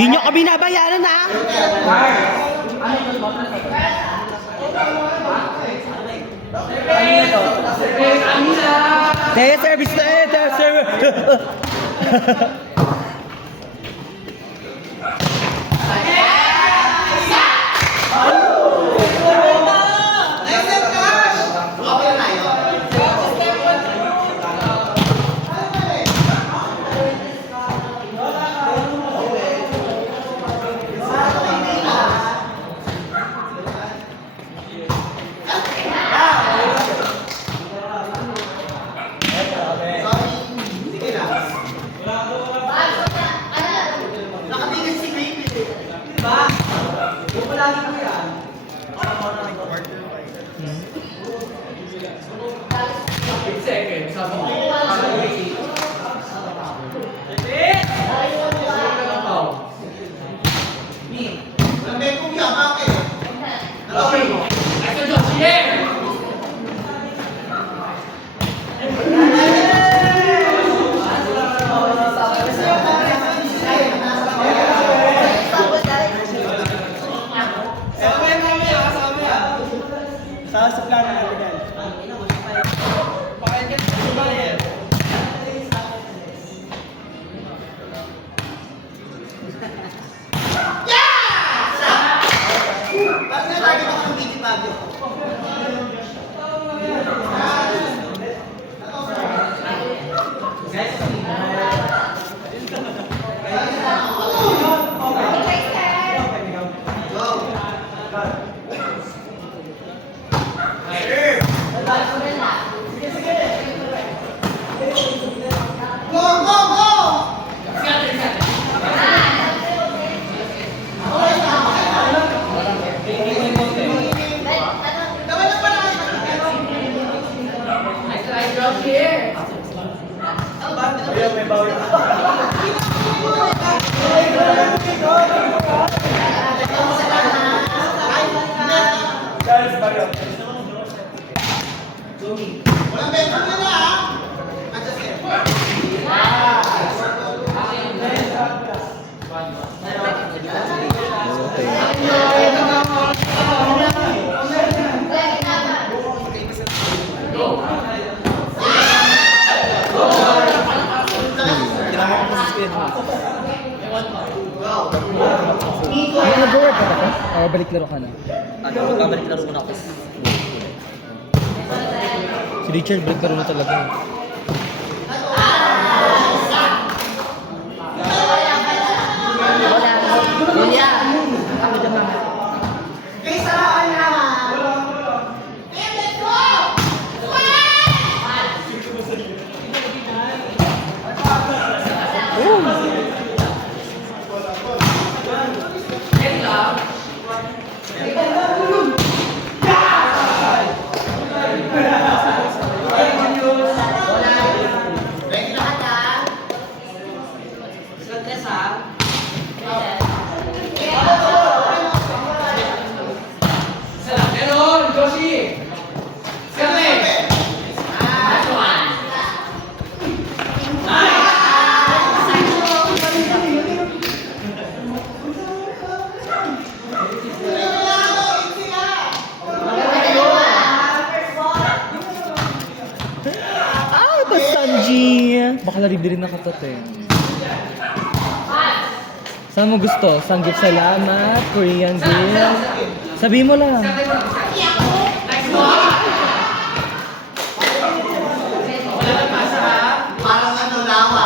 Di nyo ka binabayaran ha? Service na service. Sa plano natin yan. Nag-work ka ba? O balik laro ka na? Ano, babalik laro muna ako. Si Richard balik laro na talaga. Baka larib din nakatote. Saan mo gusto? Sanggip salamat, Korean girl. Sabihin mo lang. Parang ano lawa.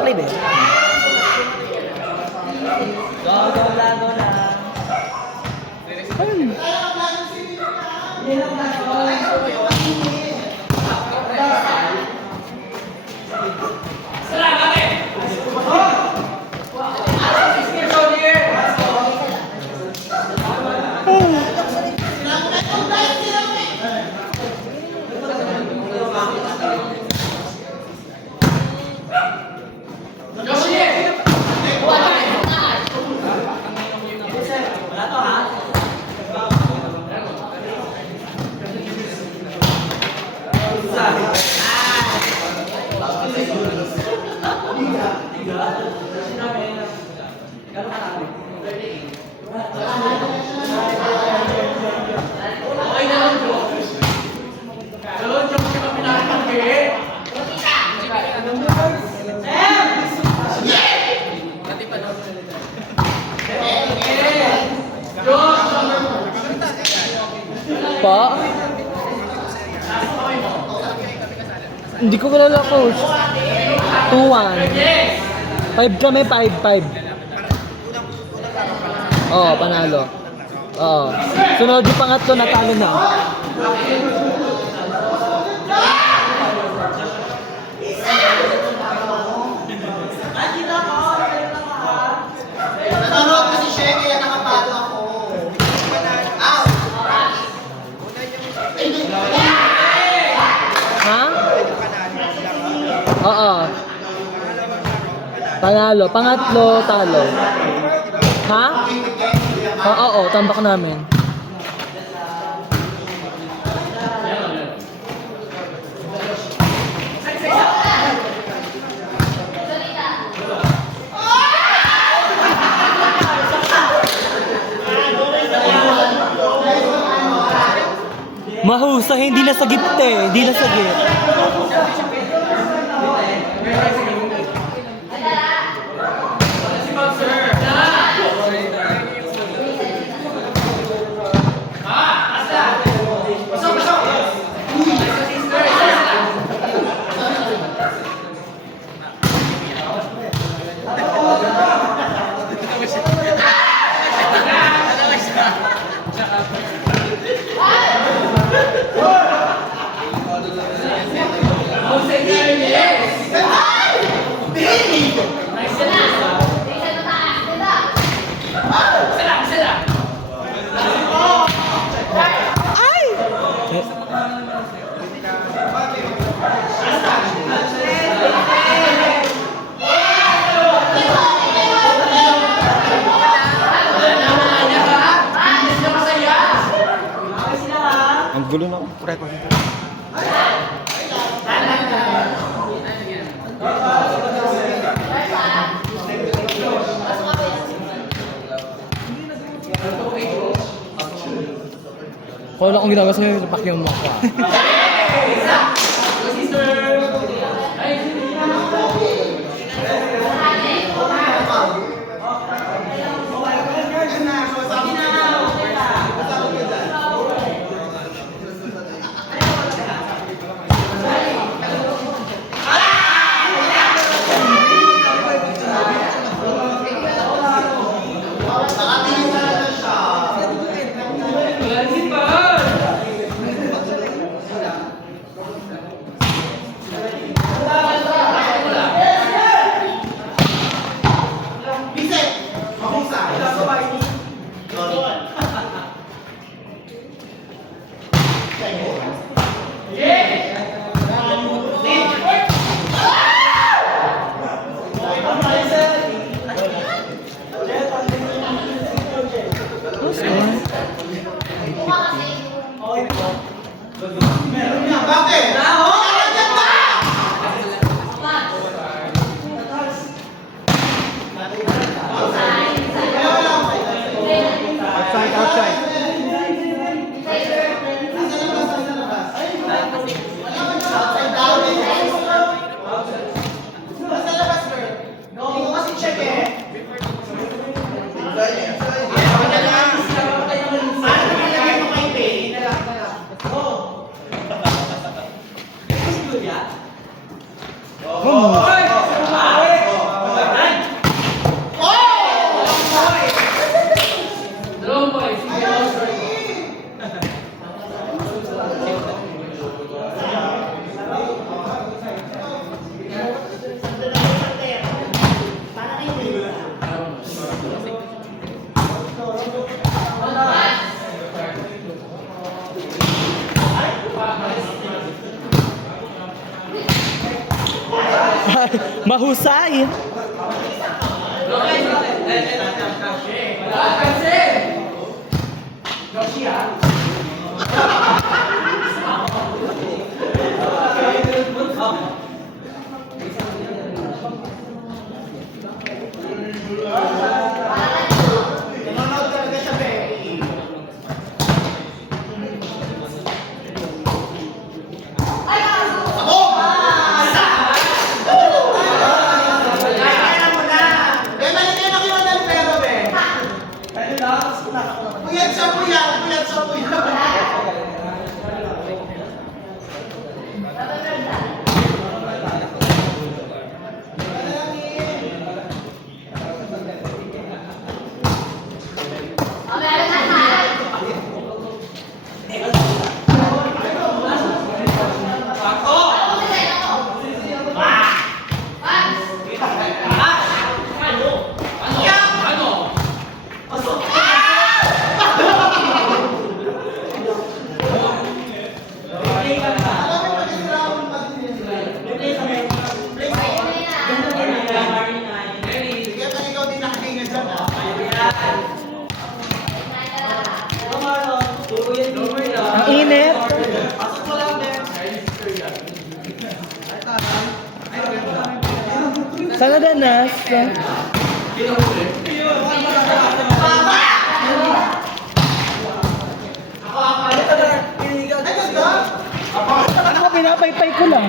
Play ba? Go lang. Pa? Hindi ko kilala, coach. 2-1. 5 kami, 5-5. Oo, panalo. Oo. Sunod yung pangatlo, natalo na. Nanonood kasi siya, kaya nakapalo ako. Out! Ha? Oo. Panalo. Pangatlo, talo. Ha? Oo, tambak namin. Mahusay, hindi nasagip hindi nasagip. Ang gulo na ako. Kung wala akong ginagawa sa'yo, pakiyong mo ako. Bakit? Outside, outside. Mahusay! sa puyo. Sige, pag ikaw din nakahinga dyan, ha? Ang init. Sana danas. Ay, ganda! Ano ka, pinapaypay ko lang.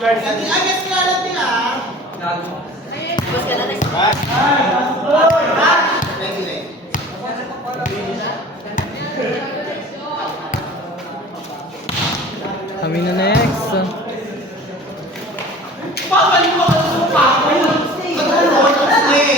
Ay, guess kilala din, ha? Ready, ready. Kami na yan.